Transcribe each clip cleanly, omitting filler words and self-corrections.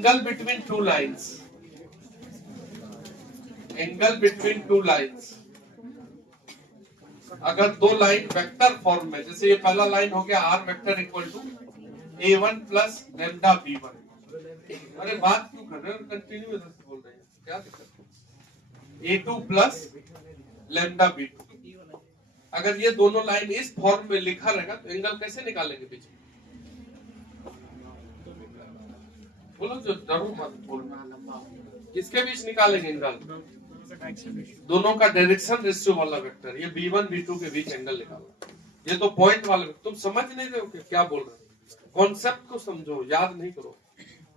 Angle between two lines, angle between two lines, अगर दो line vector form में, जैसे ये पहला लाइन हो गया r vector equal to a1 plus lambda b1। अरे बात क्यों कर रहे हो, कंटिन्यू इधर से बोल रहे हैं, क्या दिक्कत है। a2 प्लस लेमडा b2, अगर ये दोनों लाइन इस फॉर्म में लिखा रहेगा तो एंगल कैसे निकालेंगे बीच में? बोलो, जो डरो मत बोलना, किसके बीच निकालेंगे एंगल? दोनों का डायरेक्शन रेशियो वाला वेक्टर, ये b1 b2 के बीच एंगल निकालना। ये तो पॉइंट वाला, तुम समझ नहीं रहे हो कि क्या बोल रहे हो, कॉन्सेप्ट को समझो, याद नहीं करो।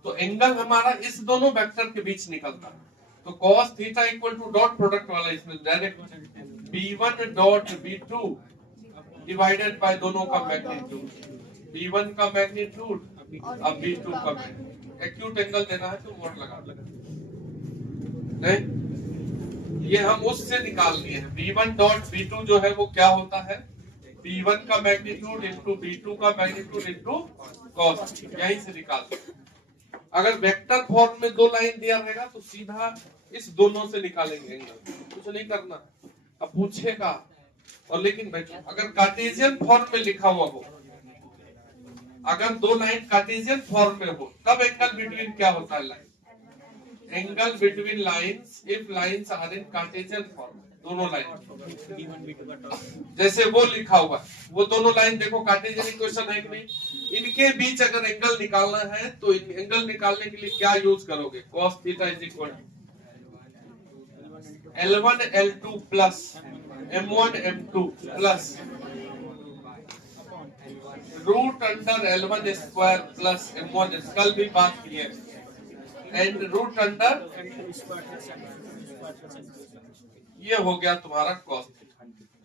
तो एंगल हमारा इस दोनों वेक्टर के बीच निकलता है, तो cos theta equal to dot product वाला, इसमें direct b1 dot b2 divided by दोनों का मैग्नीट्यूड, b1 का मैग्नीट्यूड अब b2 का मैग्नीट्यूड। एक्यूट एंगल देना है तो मोड लगा नहीं, ये हम उससे निकाल लिए हैं। b1 डॉट b2 जो है वो क्या होता है, b1 का मैग्नीट्यूड इंटू b2 का मैग्नीट्यूड इंटू cos, यहीं से निकाल। अगर वेक्टर फॉर्म में दो लाइन दिया रहेगा तो सीधा इस दोनों से निकालेंगे एंगल, कुछ नहीं करना। अब पूछेगा, और लेकिन बैठो, अगर कार्टेशियन फॉर्म में लिखा हुआ हो, अगर दो लाइन कार्टेशियन फॉर्म में हो, तब एंगल बिटवीन क्या होता है line, angle between lines if lines are in Cartesian form, दोनों लाइन जैसे वो लिखा हुआ है, वो दोनों लाइन देखो कार्टेशियन इक्वेशन है कि नहीं, इनके बीच अगर एंगल निकालना है तो एंगल निकालने के लिए क्या यूज करोगे, cos theta is equal L1 L2 plus M1 M2 plus root under L1 square plus M1, कल भी बात की है, एंड रूट अंडर, ये हो गया तुम्हारा cos।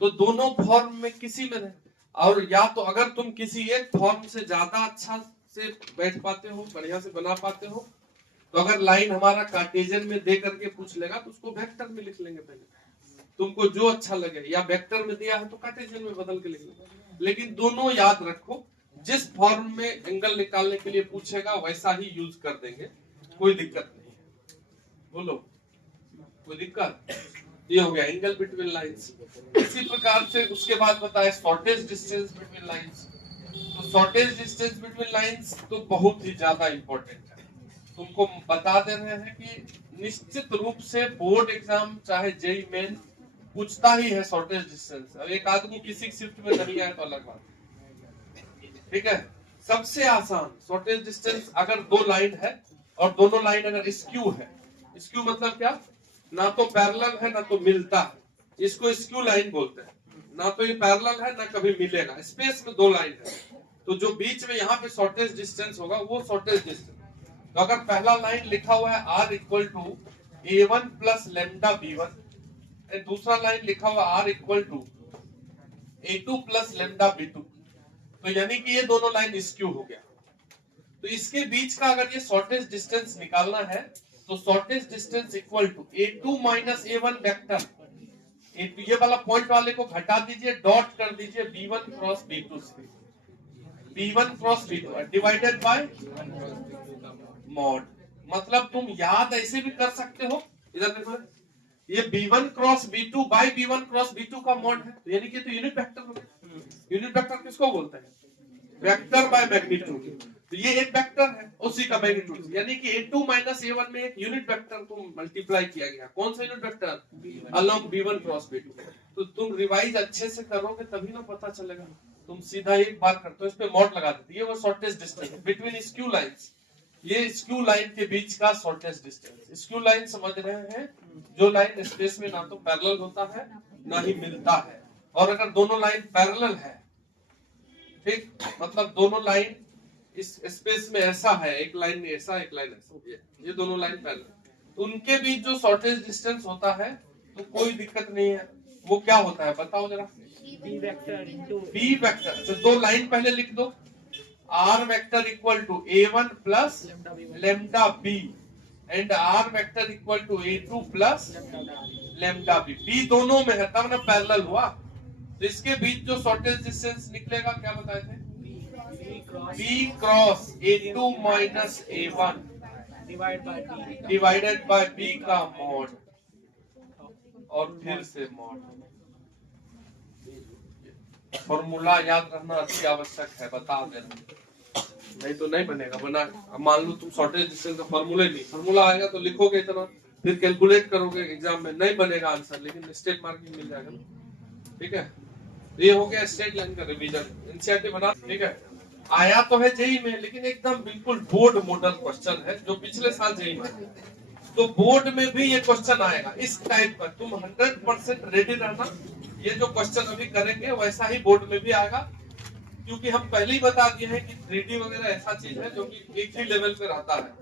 तो दोनों फॉर्म में किसी में नहीं, और या तो अगर तुम किसी एक फॉर्म से ज्यादा अच्छा से बैठ पाते हो, बढ़िया से बना पाते हो, तो अगर लाइन हमारा कार्टेशियन में दे करके पूछ लेगा तो उसको वेक्टर में लिख लेंगे पहले, तुमको जो अच्छा लगे, या वेक्टर में दिया है तो कार्टेशियन में बदल के लिख लेंगे। लेकिन दोनों याद रखो, जिस फॉर्म में एंगल निकालने के लिए पूछेगा वैसा ही यूज कर देंगे, कोई दिक्कत नहीं। बोलो, कोई दिक्कत? ये हो गया एंगल बिटवीन लाइंस। इसी प्रकार से उसके बाद बताया शॉर्टेज डिस्टेंस बिटवीन लाइंस। तो शॉर्टेज डिस्टेंस बिटवीन लाइंस तो बहुत ही ज्यादा इंपॉर्टेंट है, तुमको बता दे रहे हैं कि निश्चित रूप से बोर्ड एग्जाम चाहे जेई मेन पूछता ही है शॉर्टेज डिस्टेंस। अब एक आदमी किसी शिफ्ट में नहीं आया तो अलग बात, ठीक है। सबसे आसान शॉर्टेज डिस्टेंस, अगर दो लाइन है और दोनों लाइन अगर स्क्यू है, स्क्यू मतलब क्या, ना तो पैरेलल है ना तो मिलता है, इसको स्क्यू लाइन बोलते हैं। ना तो ये पैरेलल है ना कभी मिलेगा, स्पेस में दो लाइन है, तो जो बीच में यहाँ पे शॉर्टेज डिस्टेंस होगा वो शॉर्टेज डिस्टेंस। तो अगर पहला लाइन लिखा हुआ है r equal to a1 plus lambda b1, दूसरा लाइन लिखा हुआ r equal to a2 plus lambda b2, तो यानी कि ये दोनों लाइन स्क्यू हो गया। तो इसके बीच का अगर ये शॉर्टेज डिस्टेंस निकालना है तो shortest distance equal to a2 minus a1 vector, ये वाला पॉइंट वाले को घटा दीजिए, डॉट कर दीजिए b1 क्रॉस b2 से, b1 cross b2 divided by mod. मतलब तुम याद ऐसे भी कर सकते हो, इधर देखो, ये b1 cross b2 bye b1 cross b2 का मॉड है, तो यानी कि तो यूनिट वेक्टर हो गया। यूनिट वेक्टर किसको बोलते हैं, वेक्टर बाय मैग्नीट्यूड। तो ये एक वेक्टर है, उसी का मैग्नीट्यूड, यानी कि a2 माइनस a1 में एक यूनिट वेक्टर तुम मल्टीप्लाई किया गया। कौन सा unit vector, along b1 cross b2। तो तुम रिवाइज अच्छे से करोगे तभी ना पता चलेगा, तुम सीधा एक बार करते हो, इस पे मॉड लगा देते। ये वो shortage distance between skew lines, ये स्क्यू लाइन के बीच का शॉर्टेज डिस्टेंस। स्क्यू लाइन समझ रहे हैं, जो लाइन स्पेस में ना तो पैरेलल होता है ना ही मिलता है, और अगर दोनों लाइन पैरेलल है, ठीक, मतलब दोनों लाइन इस स्पेस में ऐसा है, एक लाइन ऐसा एक लाइन ऐसा, ये दोनों लाइन पैरेलल, तो उनके बीच जो शॉर्टेज डिस्टेंस होता है तो कोई दिक्कत नहीं है। वो क्या होता है बताओ जरा, बी वेक्टर। अच्छा, दो लाइन पहले लिख दो, r vector equal to a1 plus lambda b and r vector equal to a2 plus lambda b। b दोनों में है तब ना पैरेलल हुआ, तो इसके बीच जो शॉर्टेज डिस्टेंस निकलेगा क्या बताए थे, b cross a2 minus a1 divided by b का मॉड और फिर से मॉड। फॉर्मूला याद रखना अति आवश्यक है, बता देना, नहीं तो नहीं बनेगा। बना अब मान लो तुम शॉर्टेज डिस्टेंस का फॉर्मूला आएगा तो लिखोगे इतना, फिर कैलकुलेट करोगे एग्जाम में, नहीं बनेगा आंसर, लेकिन स्टेट मार्किंग मिल जाएगा। ठीक है, ये हो गया स्टेट लाइन का रिवीजन, एनसीईआरटी बना। ठीक है, आया तो है जेईई में, लेकिन एकदम बिल्कुल बोर्ड मॉडल क्वेश्चन है जो पिछले साल जेईई में, तो बोर्ड में भी ये क्वेश्चन आएगा इस टाइप का। तुम 100% रेडी रहना, ये जो क्वेश्चन अभी करेंगे वैसा ही बोर्ड में भी आएगा, क्योंकि हम पहले ही बता दिए हैं कि 3D वगैरह ऐसा चीज है जो कि एक ही लेवल पे रहता है,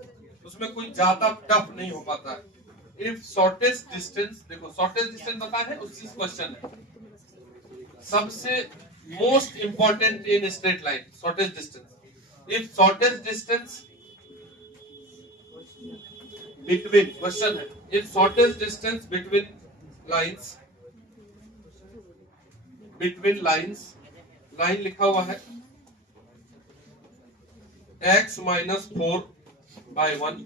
उसमें कोई ज्यादा टफ नहीं हो पाता है। इफ शॉर्टेज डिस्टेंस, देखो शॉर्टेज डिस्टेंस बता है, उसी क्वेश्चन है सबसे most important in straight line, shortage distance. If shortage distance between, question है, if shortage distance between lines, line लिखा हुआ है x माइनस 4/1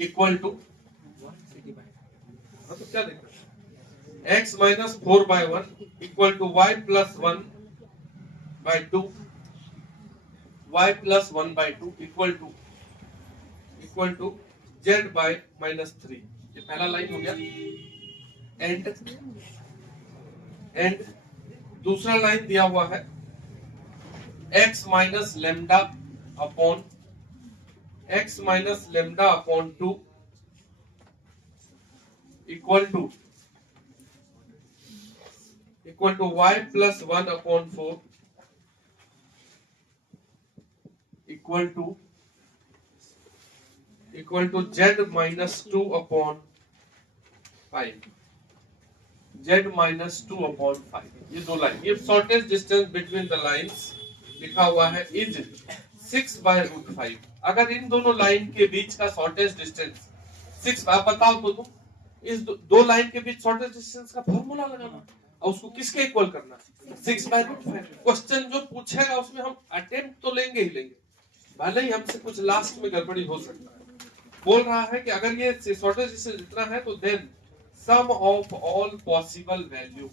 इक्वल टू, तो क्या देखा, x minus 4/1 equal to y plus 1/2, y plus 1/2 equal to z by minus 3। ये पहला line हो गया। एंड दूसरा लाइन दिया हुआ है x minus lambda upon 2 equal to y plus 1/4 equal to z minus 2/5, z minus 2/5। ये दो लाइन, ये shortest distance between the lines लिखा हुआ है इज 6/√5। अगर इन दोनों लाइन के बीच का शॉर्टेज डिस्टेंस 6, आप बताओ तो तुम, इस दो लाइन के बीच शॉर्टेज डिस्टेंस का फॉर्मूला लगाना और उसको किसके इक्वल करना, 6/√5। क्वेश्चन जो पूछेगा उसमें हम अटेम्प्ट तो लेंगे ही लेंगे, भले ही हमसे कुछ लास्ट में गड़बड़ी हो सकता है। बोल रहा है कि अगर ये शॉर्टेज डिस्टेंस इतना है तो then sum of all possible value,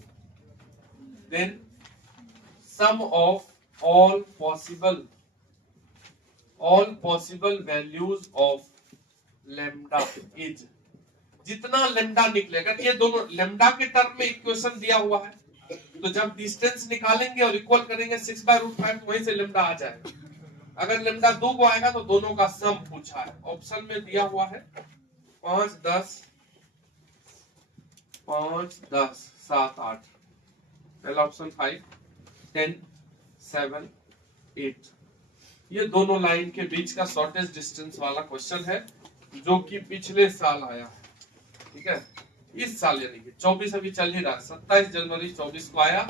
then sum of all possible values of lambda is, जितना लेमडा निकलेगा, ये दोनों लेमडा के टर्म में इक्वेशन दिया हुआ है, तो जब डिस्टेंस निकालेंगे और इक्वल करेंगे 6/√5 तो वहीं से लेमडा आ जाएगा। अगर लेमडा 2 को आएगा तो दोनों का सम पूछा है, ऑप्शन में दिया हुआ है 5, 10, 7, 8, पहला ऑप्शन 5, 10, 7, 8। ये दोनों लाइन के बीच का शॉर्टेज डिस्टेंस वाला क्वेश्चन है जो कि पिछले साल आया है। ठीक है, इस साल यानी कि 24 अभी चल ही रहा, 27 जनवरी 24 को आया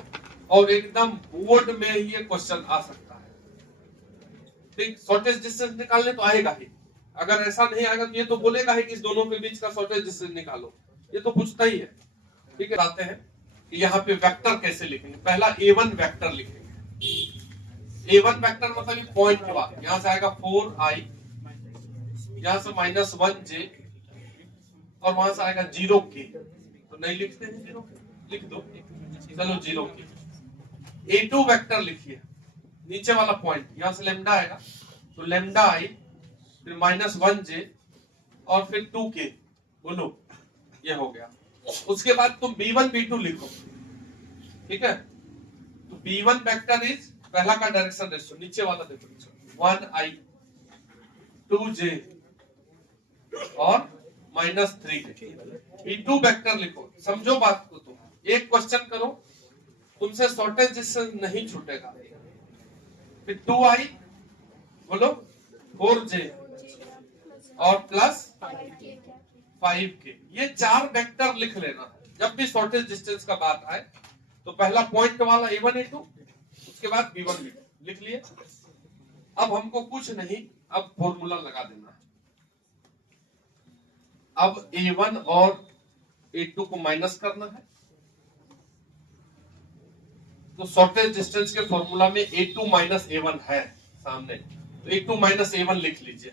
और एकदम बोर्ड में ये क्वेश्चन आ सकता है। ठीक, शॉर्टेज डिस्टेंस निकालने तो आएगा ही, अगर ऐसा नहीं आएगा तो ये तो बोलेगा ही कि इस दोनों के बीच का शॉर्टेज डिस्टेंस निकालो, ये तो पूछता ही है। ठीक है, आते हैं कि यहाँ पे वेक्टर कैसे लिखेंगे। पहला A1 वेक्टर लिखेंगे। A1 वेक्टर मतलब ये पॉइंट के बाद, यहाँ से आएगा 4i, यहाँ से -1j और वहां से आएगा 0k, तो नहीं लिखते हैं 0, लिख दो, चलो 0k। A2 वेक्टर लिखिए, नीचे वाला पॉइंट, यहाँ से लेमडा आएगा तो लेमडा i, फिर -1j और फिर 2k, बोलो ये हो गया। उसके बाद तुम B1 B2 लिखो। ठीक है, तो B1 वेक्टर इज, पहला का डायरेक्शन रेशियो नीचे वाला देखो, 1i 2j और -3k। B2 वेक्टर लिखो, समझो बात को, तुम एक क्वेश्चन करो, तुमसे शॉर्टेज डिस्टेंस नहीं छूटेगा। फिर 2i, बोलो 4j और प्लस 5k, ये 4 वेक्टर लिख लेना। जब भी शॉर्टेज डिस्टेंस का बात आए तो पहला पॉइंट वाला A1 A2, उसके बाद B1 B2 लिख लिए। अब हमको कुछ नहीं, अब फॉर्मूला लगा देना है। अब A1 और A2 को माइनस करना है, तो शॉर्टेज डिस्टेंस के फॉर्मूला में A2 - A1 है सामने, तो A2 माइनस A1 लिख लीजिए।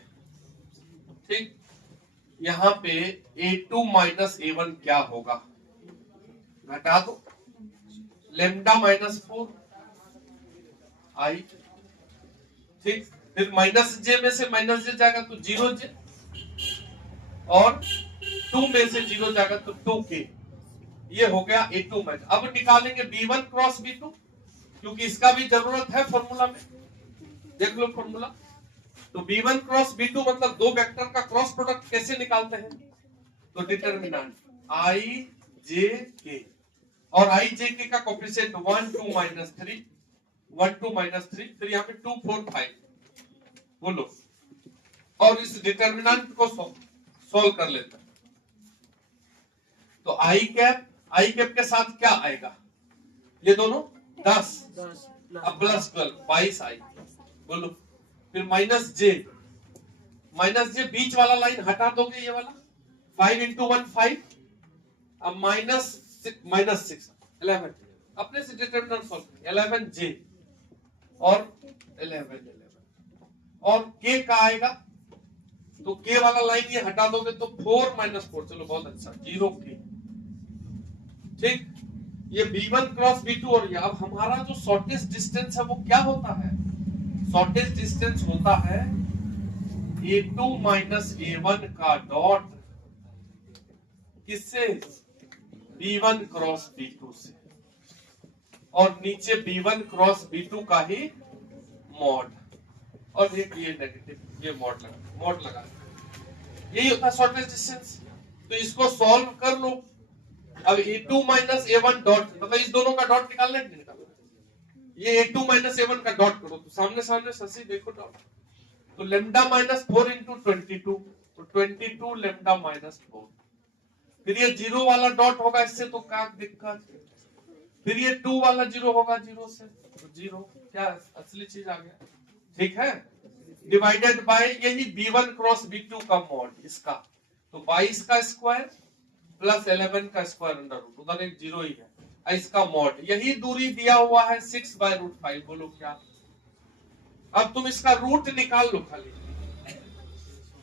ठीक, यहाँ पे A2 माइनस A1 क्या होगा, घटा दो, लेमडा माइनस 4 आई। ठीक, फिर माइनस जे में से माइनस जे जाएगा तो 0 जे, और 2 में से 0 जाएगा तो 2k। ये हो गया A2 माइनस। अब निकालेंगे B1 क्रॉस B2, क्योंकि इसका भी जरूरत है फॉर्मूला में। देख लो फॉर्मूला, तो B1 क्रॉस B2 मतलब दो वेक्टर का क्रॉस प्रोडक्ट कैसे निकालते हैं, तो डिटरमिनेंट I J K, और I J K का कोएफिशिएंट 1 2 माइनस 3, 1 2 माइनस 3, फिर यहाँ पे 2 4 5 बोलो, और इस डिटरमिनेंट को सॉल्व कर लेते हैं। तो आई कैप के साथ क्या आएगा, ये दोनों 10 अब प्लस 12 22 आई बोलो, फिर माइनस जे बीच वाला लाइन हटा दोगे, ये वाला 5 इंटू 1 5, अब माइनस 6 11, अपने से डिटरमिनेंट सॉल्व 11 जे और 11 और के का आएगा, तो के वाला लाइन ये हटा दोगे तो 4 माइनस 4, चलो बहुत अच्छा 0 के। ठीक, ये B1 क्रॉस B2, और ये अब हमारा जो शॉर्टेस्ट डिस्टेंस है वो क्या होता है, शॉर्टेस्ट डिस्टेंस होता है A2 माइनस A1 का डॉट किससे, B1 क्रॉस B2 से, और नीचे B1 क्रॉस B2 का ही मॉड, और एक ये नेगेटिव, ये मॉड लगा, यही होता है शॉर्टेस्ट डिस्टेंस। तो इसको सॉल्व कर लो। अब A2 माइनस A1 डॉट, मतलब इस दोनों का डॉट निकालना है, निकालना, ये A2 माइनस A1 का डॉट करो, तो सामने सामने ससी देखो डॉट, तो लेमडा माइनस 4 इंटू 22, तो 22 लेमडा माइनस 4, फिर ये 0 वाला डॉट होगा इससे, तो क्या दिक्कत, फिर ये 2 वाला 0 होगा 0 से, तो 0 क्या असली चीज आ गया। ठीक है, डिवाइडेड बाय यही B1 क्रॉस B2 का मॉड इसका, तो 22 का स्क्वायर प्लस 11 का स्क्वायर अंडर रूट, उधर एक 0 ही है, इसका मॉड, यही दूरी दिया हुआ है 6/√5, बोलो क्या। अब तुम इसका रूट निकाल लो, खाली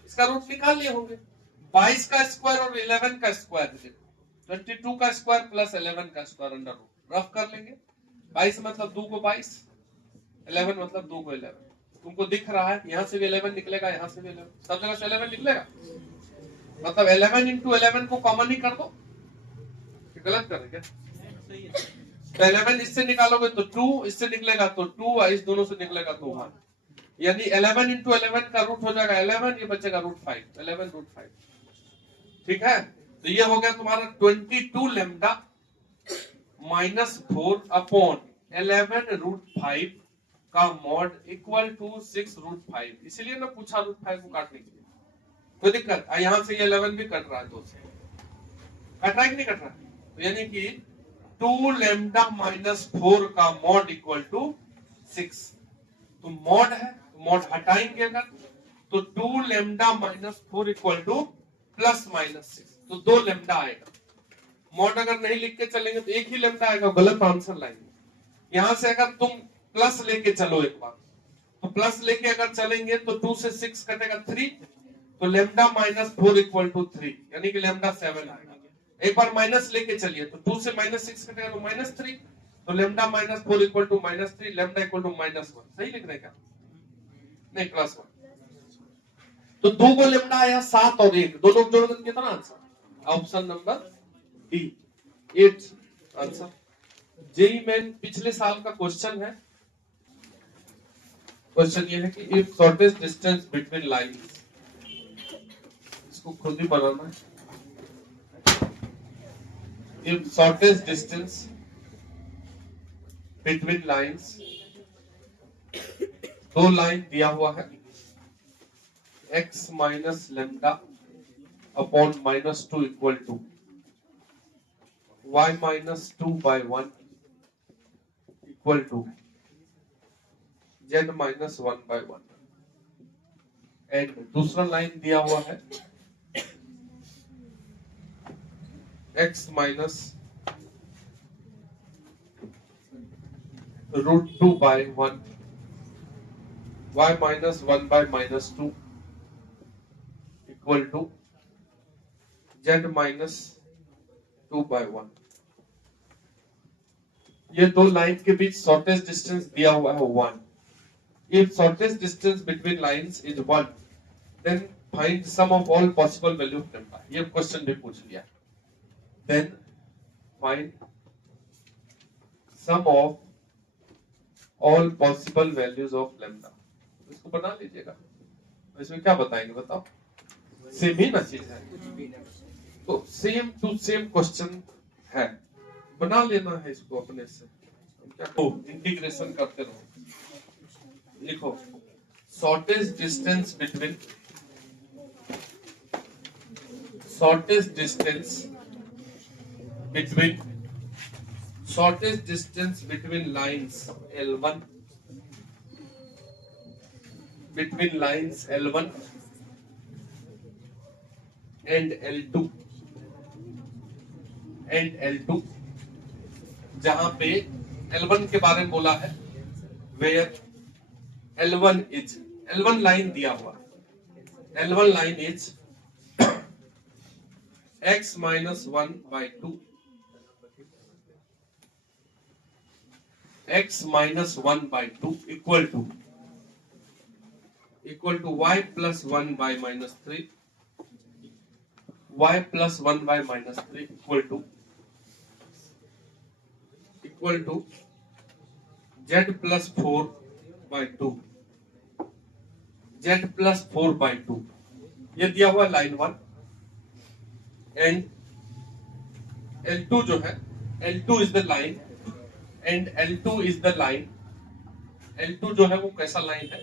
इसका रूट निकाल लिए होंगे, 22 का स्क्वायर और 11 का स्क्वायर, 22 का स्क्वायर प्लस 11 का स्क्वायर अंडर रूट, रफ कर लेंगे, 22 मतलब 2 को 22, 11 मतलब 2 को 11, तुमको दिख रहा है यहाँ से भी 11 निकलेगा, यहाँ से भी 11, सब जगह से 11 निकलेगा, मतलब 11 इंटू 11 को कॉमन ही कर दो, गलत कर रहे क्या, तो 11 इससे निकालोगे तो 2, इससे निकलेगा तो 2, इस दोनों से निकलेगा तो 1, यानी 11 इंटू 11 का रूट हो जाएगा 11, ये बचेगा √5, 11√5। ठीक है, तो ये हो गया तुम्हारा 22 लेमडा माइनस 4 अपॉन 11√5 का मॉड इक्वल टू 6√5, इसीलिए ना पूछा √5 को काटने के लिए, कोई दिक्कत, यहाँ से ये 11 भी कट रहा है, 2 से कट रहा है कि नहीं कट रहा है, तो यानी कि 2 लेमडा माइनस 4 का मॉड इक्वल टू 6, तो मॉड है, मॉड हटाएंगे अगर तो 2 lambda minus 4 equal two plus minus 6, तो 2 लेमडा आएगा, मॉड अगर नहीं लिख के चलेंगे तो एक ही लेमडा आएगा, गलत आंसर लाएंगे। यहां से अगर तुम प्लस लेके चलो एक बार, तो प्लस लेके अगर चलेंगे तो 2 से 6 कटेगा 3, तो लेमडा माइनस 4 इक्वल टू 3, यानी कि लेमडा 7 आएगा। एक बार माइनस लेके चलिए तो 2 से -6 कटेगा तो -3, तो lambda minus 4 equal to -3, lambda equal to -1, सही लिख रहे क्या, नहीं +1, तो 2 को लेमडा आया 7 और 1 दोनों जोड़कर कितना answer, option number D 8 answer. JEE Main पिछले साल का क्वेश्चन है, क्वेश्चन ये है कि if shortest distance between lines, इसको खुद ही बनाना है, if shortest distance between lines, दो लाइन दिया हुआ है x minus lambda upon -2 equal to y minus 2/1 equal to z minus 1/1, and दूसरा लाइन दिया हुआ है x minus √2/1 y minus 1/-2 equal to z minus 2/1। ये दो लाइन के बीच शॉर्टेस्ट डिस्टेंस दिया हुआ है 1। If shortest distance between lines is 1, then find sum of all possible value of lambda। ये क्वेश्चन भी पूछ लिया। Then find sum of all possible values of lambda। इसको बना लीजिएगा। इसमें क्या बताएंगे बताओ? सेम ही ना चीज है, तो सेम टू सेम क्वेश्चन है, बना लेना है इसको अपने से। क्या इंटीग्रेशन करते रहो। लिखो shortest distance between shortest distance between lines L1 and L2 जहां पे L1 के बारे में बोला है, where L1 लाइन दिया हुआ, L1 line is x minus 1/2 equal to y plus 1/-3 y plus 1/-3 equal to z plus 4/2 ये दिया हुआ लाइन 1 एंड L2 जो है, L2 is the line and L2 is the line. L2 जो है वो कैसा लाइन है?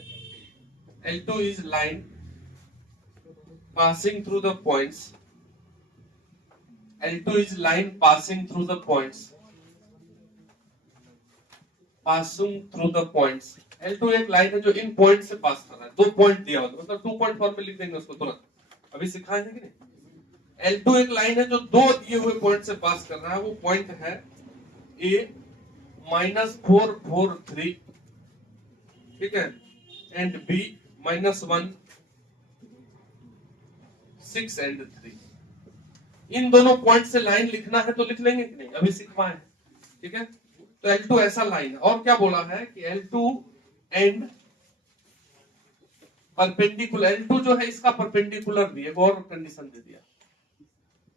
L2 is line passing through the points. L2 is line passing through the points. L2 एक लाइन है जो इन पॉइंट से पास कर रहा है। 2 पॉइंट दिया होता है, मतलब 2 पॉइंट फॉर्म में लिख देंगे उसको तुरंत, अभी सिखाए हैं कि नहीं। L2 एक लाइन है जो 2 दिए हुए पॉइंट से पास कर रहा है। वो पॉइंट है A -4 4 3, ठीक है, एंड B -1 6 and 3। इन दोनों पॉइंट से लाइन लिखना है तो लिख लेंगे कि नहीं, अभी सिखवाएं, ठीक है। तो L2 ऐसा लाइन है। और क्या बोला है कि L2 एंड परपेंडिकुलर, L2 जो है इसका परपेंडिकुलर भी एक और कंडीशन दे दिया,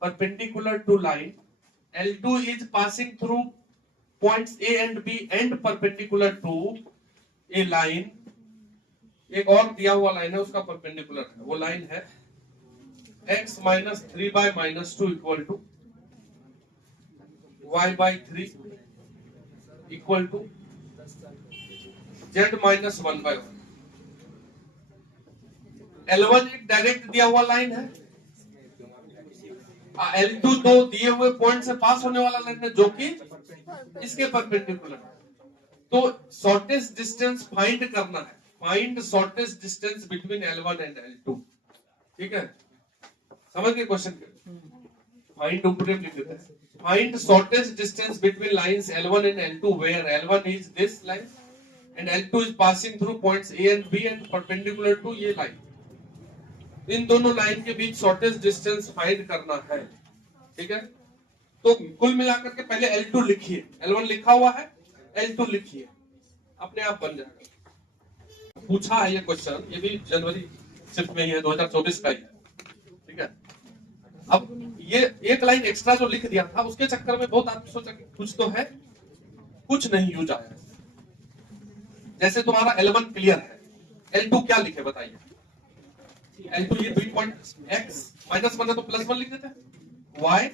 perpendicular to line L2 is passing through points A and B and perpendicular to a line। एक और दिया हुआ लाइन है उसका परपेंडिकुलर है, वो लाइन है x minus 3/-2 equal to y/3 equal to z minus 1/1। L1 एक डायरेक्ट दिया हुआ लाइन है, L2 दो दिए हुए पॉइंट से पास होने वाला लाइन है जो कि इसके परपेंडिकुलर है। तो शॉर्टेस्ट डिस्टेंस फाइंड करना है, find shortest distance between L1 and L2, ठीक है। समझ गए क्वेश्चन के? फाइंड ऊपर लिख देते हैं, find shortest distance between lines L1 and L2 where L1 is this line and L2 is passing through points A and B and perpendicular to ये लाइन। इन दोनों लाइन के बीच शॉर्टेस्ट डिस्टेंस फाइंड करना है, ठीक है। तो कुल मिलाकर के पहले L2 लिखिए, L1 लिखा हुआ है, L2 लिखिए, अपने आप बन जाएगा। पूछा है ये क्वेश्चन, ये भी जनवरी शिफ्ट में ही है, 2024 का ही है, ठीक है। अब ये एक लाइन एक्स्ट्रा जो लिख दिया था उसके चक्कर में बहुत आदमी सोचा कि कुछ तो है, कुछ नहीं यूज आया। जैसे तुम्हारा L1 क्लियर है, L2 क्या लिखे बताइए? L2 ये 3 पॉइंट x -1 है तो +1 लिख देते हैं, y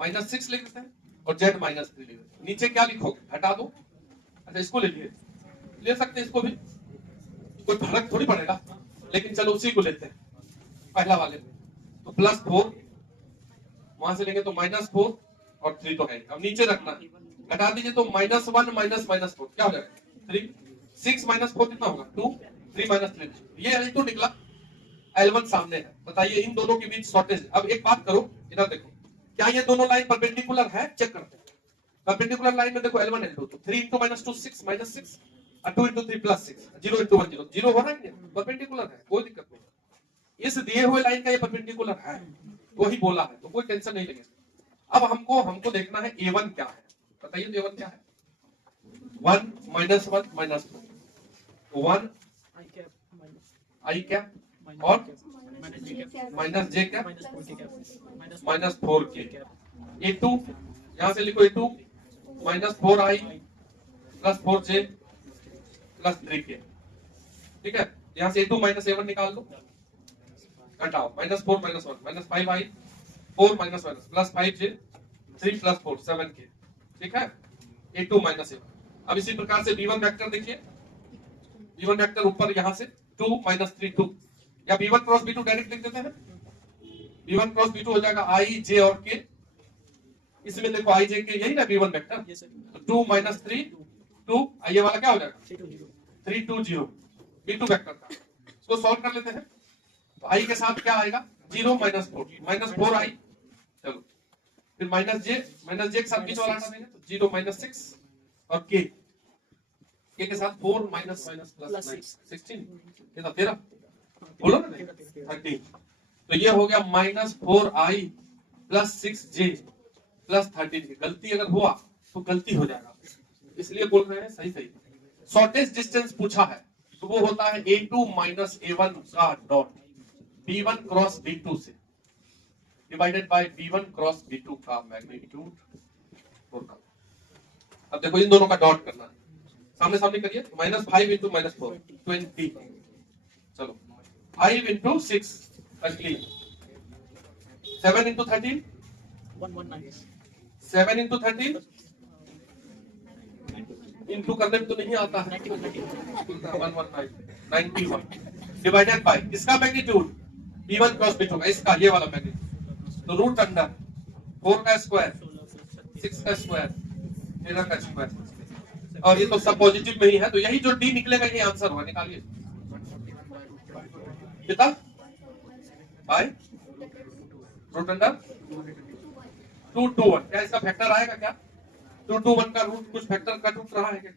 -6 लिख देते हैं और z -3 लिख देते हैं। नीचे क्या लिखोगे? हटा दो। अच्छा इसको ले सकते हैं, इसको भी कोई फर्क थोड़ी पड़ेगा, लेकिन चलो उसी को लेते हैं पहला वाले। तो +4 वहां से लेंगे तो -4 और 3 तो है। अब नीचे रखना, हटा दीजिए तो -1 -4 क्या हो जाएगा? 3। 6 -4 कितना होगा? 2। 3 -3 ये L2 निकला, L1 सामने है। बताइए इन दोनों के बीच शॉर्टेज। अब एक बात करो, इधर देखो, क्या ये दोनों लाइन परपेंडिकुलर है? चेक करते हैं। परपेंडिकुलर लाइन में देखो L1 L2, तो 3 × -2 6 -6 2 into 3 plus 6, 0 into 1 0, 0 हो रहा है कि नहीं? परपेंडिकुलर है, कोई दिक्कत नहीं। इस दिए हुए लाइन का ये परपेंडिकुलर है, वही बोला है, तो कोई टेंशन नहीं लेंगे। अब हमको देखना है A1 क्या है, बताइए तो A1 क्या है? 1 minus 1 minus 2, 1 I cap और minus J cap minus 4K, A2 यहां से लिखो A2 minus 4I plus 4J plus 3K, ठीक है? यहां से A2 minus A1 निकाल लो, घटाओ, minus 4 minus 1 minus 5I 4 minus 1 plus 5J 3 plus 4 7K, ठीक है? A2 minus A1। अब इसी प्रकार से B1 वेक्टर देखिए, B1 वेक्टर ऊपर यहां से 2 minus 3 2, या B1 क्रॉस B2 डायरेक्ट लिख देते हैं, B1 क्रॉस B2 हो जाएगा I J और K, इसमें देखो I J K यही ना B1 वेक्टर, तो 2 minus 3 2, ये वाला क्या हो जाएगा 3 2 0 B2 वेक्टर का। इसको सॉल्व कर लेते हैं, तो I के साथ क्या आएगा 0 minus 4 minus 4I, चलो फिर माइनस J के साथ बीच वाला हटा देंगे तो 0 minus 6 और K के साथ 4 minus plus 16 ये था 13, बोलो ना 13, तो ये हो गया -4I plus 6J plus 13। गलती अगर हुआ तो गलती हो जाएगा, इसलिए बोल रहे हैं सही सही। शॉर्टेस्ट डिस्टेंस पूछा है तो वो होता है A2 minus A1 का डॉट B1 क्रॉस B2 से divided by B1 cross B2 का मैग्नीट्यूड। अब देखो इन दोनों का डॉट करना है, सामने सामने करिए, -5 into -4 20, चलो 5 into 6 अगली 7 into 13 119, 7 into 13 इंटू करने में तो नहीं आता है, 119 डिवाइडेड बाय इसका मैग्नीट्यूड B1 क्रॉस B2 का, इसका ये वाला मैग्नीट्यूड, तो रूट अंडर 4 का स्क्वायर 6 का स्क्वायर 13 का स्क्वायर, और ये तो सब पॉजिटिव में ही है, तो यही जो डी निकलेगा यही आंसर होगा, निकालिए कितना बाय रूट अंडर 2 2 1, क्या इसका फैक्टर आएगा क्या? 2 2 1 का रूट कुछ फैक्टर का रूट रहा है क्या?